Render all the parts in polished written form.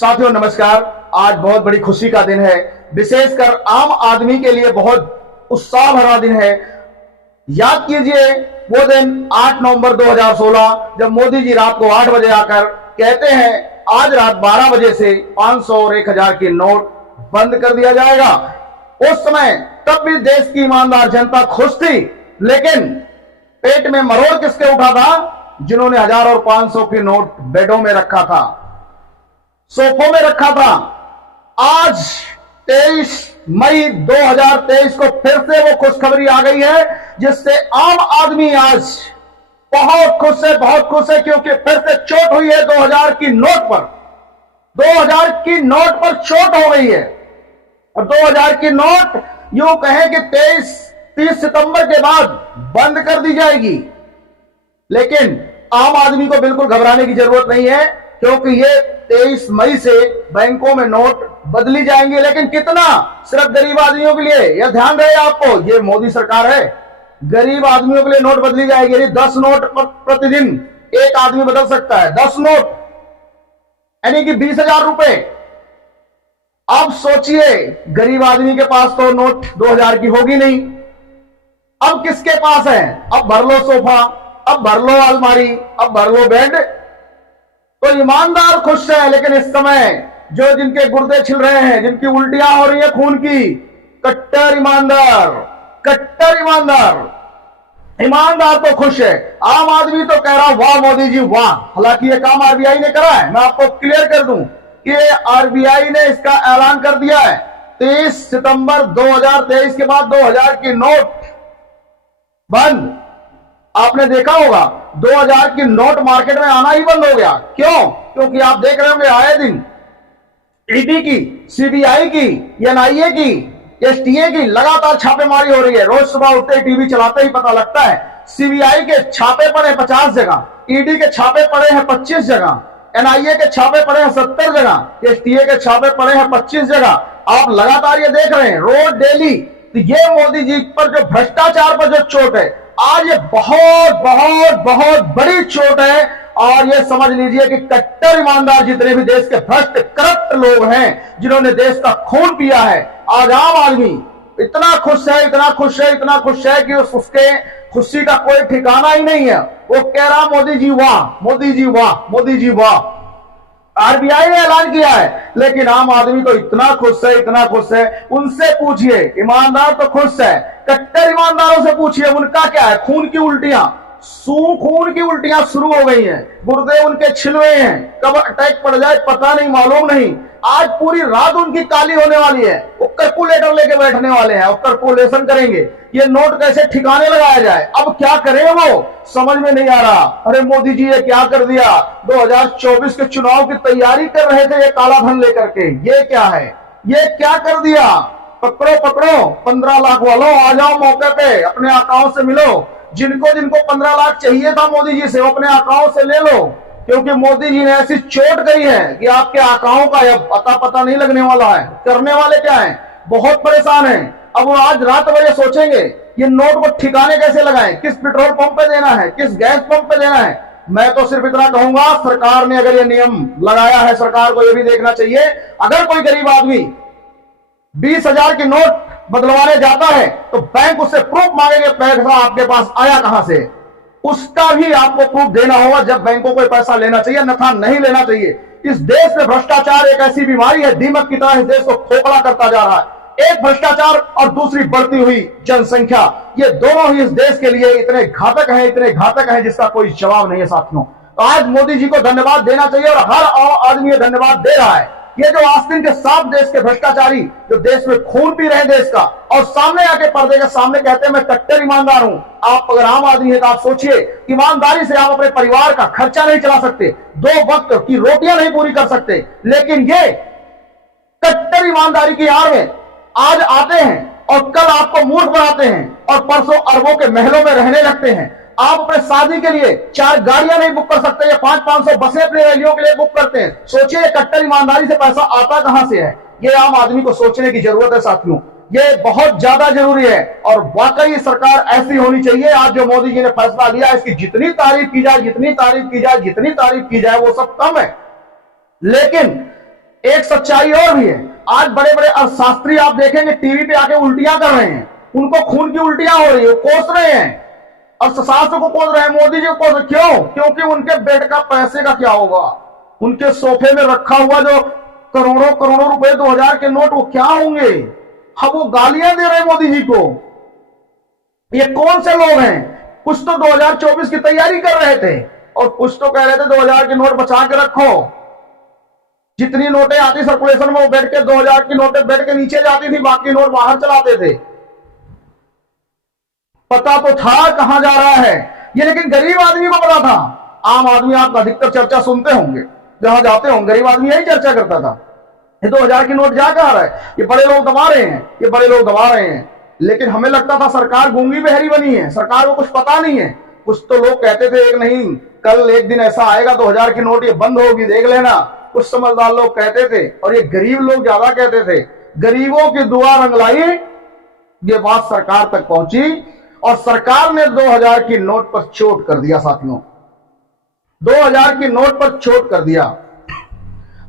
साथियों नमस्कार। आज बहुत बड़ी खुशी का दिन है, विशेषकर आम आदमी के लिए बहुत उत्साह भरा दिन है। याद कीजिए वो दिन 8 नवंबर 2016 जब मोदी जी रात को 8 बजे आकर कहते हैं आज रात 12 बजे से 500 और 1000 की नोट बंद कर दिया जाएगा। उस समय तब भी देश की ईमानदार जनता खुश थी, लेकिन पेट में मरोड़ किसके उठा था? जिन्होंने 1000 और 500 की नोट बेडों में रखा था, सोफों में रखा था। आज 23 मई 2023 को फिर से वो खुशखबरी आ गई है, जिससे आम आदमी आज बहुत खुश है, बहुत खुश है, क्योंकि फिर से चोट हुई है 2000 की नोट पर। 2000 की नोट पर चोट हो गई है और 2000 की नोट यूं कहें कि 30 सितंबर के बाद बंद कर दी जाएगी। लेकिन आम आदमी को बिल्कुल घबराने की जरूरत नहीं है, क्योंकि ये 23 मई से बैंकों में नोट बदली जाएंगे। लेकिन कितना? सिर्फ गरीब आदमियों के लिए। यह ध्यान रहे आपको, ये मोदी सरकार है, गरीब आदमियों के लिए नोट बदली जाएगी। यानी 10 नोट प्रतिदिन एक आदमी बदल सकता है। 10 नोट यानी कि 20,000 रुपए। अब सोचिए, गरीब आदमी के पास तो नोट 2000 की होगी नहीं। अब किसके पास है? अब भर लो सोफा, अब भर लो अलमारी, अब भर लो बेड। तो ईमानदार खुश है, लेकिन इस समय जो जिनके गुर्दे छिल रहे हैं, जिनकी उल्टियां हो रही है खून की, कट्टर ईमानदार, कट्टर ईमानदार, ईमानदार तो खुश है। आम आदमी तो कह रहा वाह मोदी जी वाह। हालांकि यह काम आरबीआई ने करा है। मैं आपको क्लियर कर दूं कि आरबीआई ने इसका ऐलान कर दिया है 23 सितंबर 2023 के बाद 2000 की नोट बंद। आपने देखा होगा 2000 की नोट मार्केट में आना ही बंद हो गया। क्यों? क्योंकि आप देख रहे होंगे आए दिन ईडी की, सीबीआई की, एनआईए की, एसटीए की लगातार छापेमारी हो रही है। रोज सुबह उठते ही टीवी चलाते ही पता लगता है। सीबीआई के छापे पड़े 50 जगह, ईडी के छापे पड़े हैं 25 जगह, एनआईए के छापे पड़े हैं 70 जगह, एसटीए के छापे पड़े हैं 25 जगह। आप लगातार ये देख रहे हैं रोज डेली। तो ये मोदी जी पर जो भ्रष्टाचार पर जो चोट है, आज ये बहुत बहुत बहुत बड़ी चोट है। और ये समझ लीजिए कि कट्टर ईमानदार जितने भी देश के भ्रष्ट करप्ट लोग हैं, जिन्होंने देश का खून पिया है, आज आम आदमी इतना खुश है, इतना खुश है, इतना खुश है कि उसके खुशी का कोई ठिकाना ही नहीं है। वो कह रहा मोदी जी वाह, मोदी जी वाह, मोदी जी वाह। आरबीआई ने ऐलान किया है, लेकिन आम आदमी तो इतना खुश है, इतना खुश है। उनसे पूछिए, ईमानदार तो खुश है। कट्टर ईमानदारों से पूछिए, उनका क्या है? खून की उल्टियां, खून की उल्टियां शुरू हो गई हैं, गुर्दे उनके छिल हुए हैं, कब अटैक पड़ जाए पता नहीं, मालूम नहीं। आज पूरी रात उनकी काली होने वाली है। वो कैलकुलेटर लेके बैठने वाले हैं और कैलकुलेशन करेंगे ये नोट कैसे ठिकाने लगाया जाए। अब क्या करें वो समझ में नहीं आ रहा। अरे मोदी जी ये क्या कर दिया? 2024 के चुनाव की तैयारी कर रहे थे ये काला धन लेकर के, ये क्या है? ये क्या कर दिया? पकड़ो पकड़ो 15 लाख वालों, आ जाओ मौके पे, अपने अकाउंट से मिलो। जिनको जिनको 15 लाख चाहिए था मोदी जी से, वो अपने अकाउंट से ले लो, क्योंकि मोदी जी ने ऐसी चोट गई है कि आपके अकाउंट का पता नहीं लगने वाला है। करने वाले क्या है? बहुत परेशान हैं। अब वो आज रात भर ये सोचेंगे ये नोट को ठिकाने कैसे लगाएं, किस पेट्रोल पंप पे देना है, किस गैस पंप पे देना है। मैं तो सिर्फ इतना कहूंगा, सरकार ने अगर ये नियम लगाया है, सरकार को ये भी देखना चाहिए, अगर कोई गरीब आदमी 20,000 की नोट बदलवाने जाता है तो बैंक उससे प्रूफ मांगेंगे, पैसा आपके पास आया कहां से, उसका भी आपको प्रूफ देना होगा। जब बैंकों को पैसा लेना चाहिए, अन्यथा नहीं लेना चाहिए। इस देश में भ्रष्टाचार एक ऐसी बीमारी है, दीमक की तरह इस देश को खोखला करता जा रहा है। एक भ्रष्टाचार और दूसरी बढ़ती हुई जनसंख्या, ये दोनों ही इस देश के लिए इतने घातक हैं, इतने घातक हैं, जिसका कोई जवाब नहीं है साथियों। तो आज मोदी जी को धन्यवाद देना चाहिए और हर आदमी धन्यवाद दे रहा है। ये जो आस्तीन के साफ देश के भ्रष्टाचारी जो देश में खून पी रहे हैं देश का, और सामने आके पर्दे के सामने कहते हैं मैं कट्टर ईमानदार हूं। आप अगर आम आदमी है तो आप सोचिए, ईमानदारी से आप अपने परिवार का खर्चा नहीं चला सकते, 2 वक्त की रोटियां नहीं पूरी कर सकते, लेकिन ये कट्टर ईमानदारी की आड़ में आज आते हैं और कल आपको मूर्ख बनाते हैं और परसों अरबों के महलों में रहने लगते हैं। आप अपने शादी के लिए 4 गाड़ियां नहीं बुक कर सकते या 500-500 बसें अपने रैलियों के लिए बुक करते हैं। सोचिए कट्टर ईमानदारी से पैसा आता कहां से है? ये आम आदमी को सोचने की जरूरत है साथियों, ये बहुत ज्यादा जरूरी है। और वाकई सरकार ऐसी होनी चाहिए। आज जो मोदी जी ने फैसला लिया, इसकी जितनी तारीफ की जाए, जितनी तारीफ की जाए, जितनी तारीफ की जाए वो सब कम है। लेकिन एक सच्चाई और भी है, आज बड़े बड़े अर्थशास्त्री आप देखेंगे टीवी पे आके उल्टियां कर रहे हैं, उनको खून की उल्टियां हो रही है, कोस रहे हैं, अर्थशास्त्र को कोस रहे हैं, मोदी जी को कोस रहे। क्यों? क्योंकि उनके बेड का पैसे का क्या होगा, उनके सोफे में रखा हुआ जो करोड़ों करोड़ों रुपए 2000 के नोट वो क्या होंगे। हम वो गालियां दे रहे हैं मोदी जी को। ये कौन से लोग हैं? कुछ तो 2024 की तैयारी कर रहे थे और कुछ तो कह रहे थे 2000 के नोट बचा के रखो। जितनी नोटें आती सर्कुलेशन में वो बेड के 2000 की नोटें बेड के नीचे जाती थी, बाकी नोट बाहर चलाते थे। पता तो था कहां जा रहा है ये, लेकिन गरीब आदमी को पता था। आम आदमी आप अधिकतर चर्चा सुनते होंगे, जहां जाते होंगे गरीब आदमी यही चर्चा करता था, ये 2000 की नोट जा कहां रहा है, ये बड़े लोग दबा रहे हैं, ये बड़े लोग दबा रहे हैं। लेकिन हमें लगता था सरकार गूंगी बहरी बनी है, सरकार को कुछ पता नहीं है। कुछ तो लोग कहते थे एक नहीं कल एक दिन ऐसा आएगा 2000 की नोट ये बंद होगी, देख लेना। कुछ समझदार लोग कहते थे और ये गरीब लोग ज्यादा कहते थे। गरीबों की दुआ रंगलाई, ये बात सरकार तक पहुंची और सरकार ने 2000 की नोट पर चोट कर दिया साथियों, 2000 की नोट पर चोट कर दिया।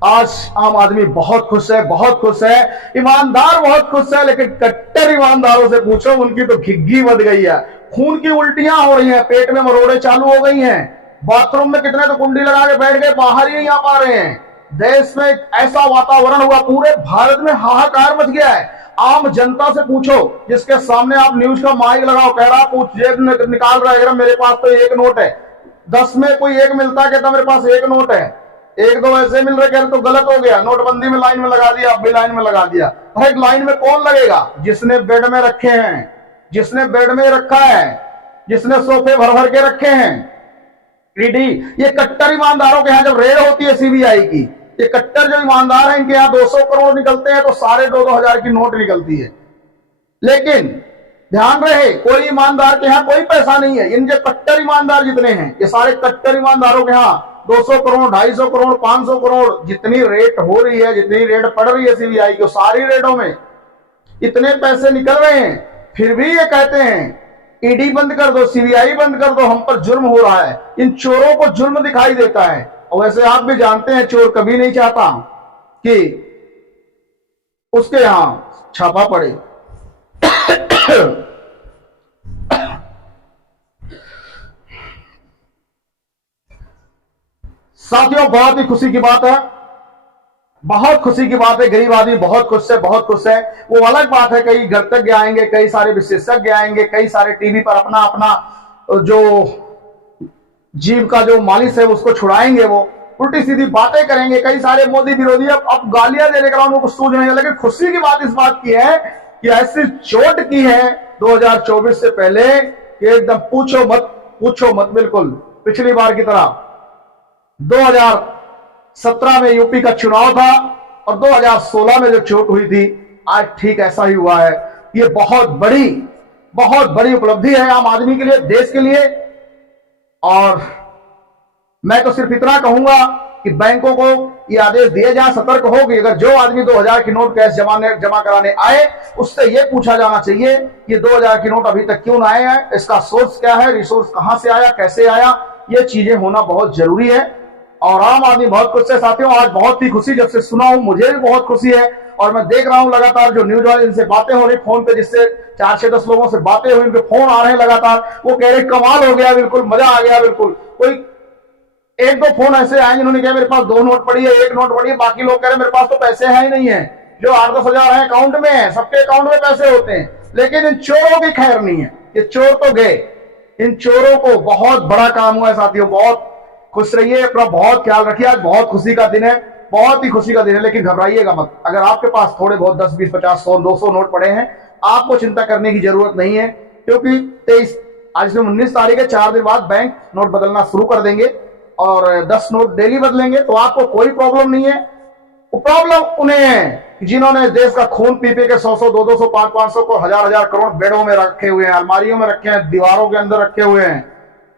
आज आम आदमी बहुत खुश है, बहुत खुश है, ईमानदार बहुत खुश है, लेकिन कट्टर ईमानदारों से पूछो उनकी तो घिग्गी बद गई है, खून की उल्टियां हो रही हैं, पेट में मरोड़े चालू हो गई हैं, बाथरूम में कितने तो कुंडी लगा के बैठ गए, बाहर ही नहीं आ पा रहे हैं। देश में ऐसा वातावरण हुआ, पूरे भारत में हाहाकार मच गया है। आम जनता से पूछो, जिसके सामने आप न्यूज का माइक लगाओ, कह रहा पूछ जेब निकाल रहा है, मेरे पास तो एक नोट है, 10 में कोई एक मिलता है, कहता मेरे पास एक नोट है, एक दो ऐसे मिल रहे, कह रहे तो गलत हो गया, नोटबंदी में लाइन में लगा दिया, अब भी लाइन में लगा दिया। भाई लाइन में कौन लगेगा? जिसने बेड में रखे हैं, जिसने बेड में रखा है, जिसने सोफे भर भर के रखे हैं। ईडी, ये कट्टर ईमानदारों के यहां जब रेड होती है सीबीआई की, ये कट्टर जो ईमानदार है इनके यहां 200 करोड़ निकलते हैं तो साढ़े 2-2 हजार की नोट निकलती है। लेकिन ध्यान रहे कोई ईमानदार के यहां कोई पैसा नहीं है, इनके कट्टर ईमानदार जितने हैं ये सारे कट्टर ईमानदारों के यहां 200 करोड़ 250 करोड़ 500 करोड़ जितनी रेट हो रही है, जितनी रेट पड़ रही है सीबीआई की, सारी रेटों में इतने पैसे निकल रहे हैं। फिर भी ये कहते हैं ईडी बंद कर दो, सीबीआई बंद कर दो, हम पर जुर्म हो रहा है। इन चोरों को जुर्म दिखाई देता है। और वैसे आप भी जानते हैं चोर कभी नहीं चाहता कि उसके यहां छापा पड़े। साथियों बहुत ही खुशी की बात है, बहुत खुशी की बात है, गरीब आदमी बहुत खुश है, बहुत खुश है। वो अलग बात है कई गणतज्ञ आएंगे, कई सारे विशेषज्ञ आएंगे, कई सारे टीवी पर अपना अपना जो जीव का जो मालिश है उसको छुड़ाएंगे, वो उल्टी सीधी बातें करेंगे, कई सारे मोदी विरोधी अब गालियां देने का उनको सूझ नहीं है। लेकिन खुशी की बात इस बात की है कि ऐसी चोट की है 2024 से पहले कि एकदम पूछो मत, बिल्कुल पिछली बार की तरह। 2017 में यूपी का चुनाव था और 2016 में जो चोट हुई थी, आज ठीक ऐसा ही हुआ है। ये बहुत बड़ी उपलब्धि है आम आदमी के लिए, देश के लिए। और मैं तो सिर्फ इतना कहूंगा कि बैंकों को ये आदेश दिए जाए, सतर्क हो कि अगर जो आदमी 2000 की नोट कैश जमा कराने आए उससे ये पूछा जाना चाहिए कि 2000 की नोट अभी तक क्यों ना आए हैं, इसका सोर्स क्या है, रिसोर्स कहां से आया, कैसे आया, ये चीजें होना बहुत जरूरी है। और आम आदमी बहुत खुश है साथियों, आज बहुत ही खुशी जब से सुना हूं, मुझे भी बहुत खुशी है। और मैं देख रहा हूं लगातार जो न्यूज वाले इनसे बातें हो रही फोन पे, जिससे 4-6-10 लोगों से बातें हुई, इनके फोन आ रहे हैं लगातार, वो कह रहे कमाल हो गया, बिल्कुल मजा आ गया। बिल्कुल कोई 1-2 फोन ऐसे आए जिन्होंने कहा मेरे पास 2 नोट पड़ी है, 1 नोट पड़ी है, बाकी लोग कह रहे मेरे पास तो पैसे है ही नहीं है। जो 8-10 हजार है अकाउंट में है, सबके अकाउंट में पैसे होते हैं, लेकिन इन चोरों की खैर नहीं है। ये चोर तो गए, इन चोरों को बहुत बड़ा काम हुआ है साथियों। बहुत खुश रहिए, अपना बहुत ख्याल रखिए। आज बहुत खुशी का दिन है, बहुत ही खुशी का दिन है, लेकिन घबराइएगा मत। अगर आपके पास थोड़े बहुत 10, 20, 50, 100, 200 नोट पड़े हैं, आपको चिंता करने की जरूरत नहीं है, क्योंकि 23 आज से 19 तारीख है, 4 दिन बाद बैंक नोट बदलना शुरू कर देंगे और 10 नोट डेली बदलेंगे, तो आपको कोई प्रॉब्लम नहीं है। प्रॉब्लम उन्हें है जिन्होंने देश का खून पी के 100-100, 200-200, 500-500 को 1000-1000 करोड़ बेडों में रखे हुए हैं, अलमारियों में रखे हैं, दीवारों के अंदर रखे हुए हैं।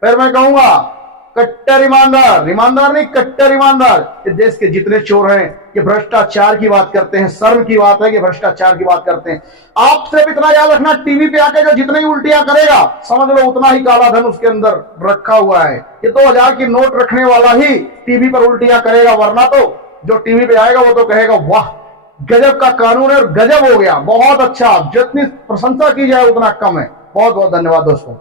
फिर मैं कहूंगा कट्टर ईमानदार नहीं, कट्टर ईमानदार, ये देश के जितने चोर हैं ये भ्रष्टाचार की बात करते हैं। शर्म की बात है कि भ्रष्टाचार की बात करते हैं। आप सिर्फ इतना याद रखना, टीवी पे आके जो जितनी उल्टियां करेगा समझ लो उतना ही काला धन उसके अंदर रखा हुआ है। ये 2000 की नोट रखने वाला ही टीवी पर उल्टियां करेगा, वरना तो जो टीवी पे आएगा वो तो कहेगा वाह गजब का कानून है और गजब हो गया, बहुत अच्छा, जितनी प्रशंसा की जाए उतना कम है। बहुत बहुत धन्यवाद दोस्तों।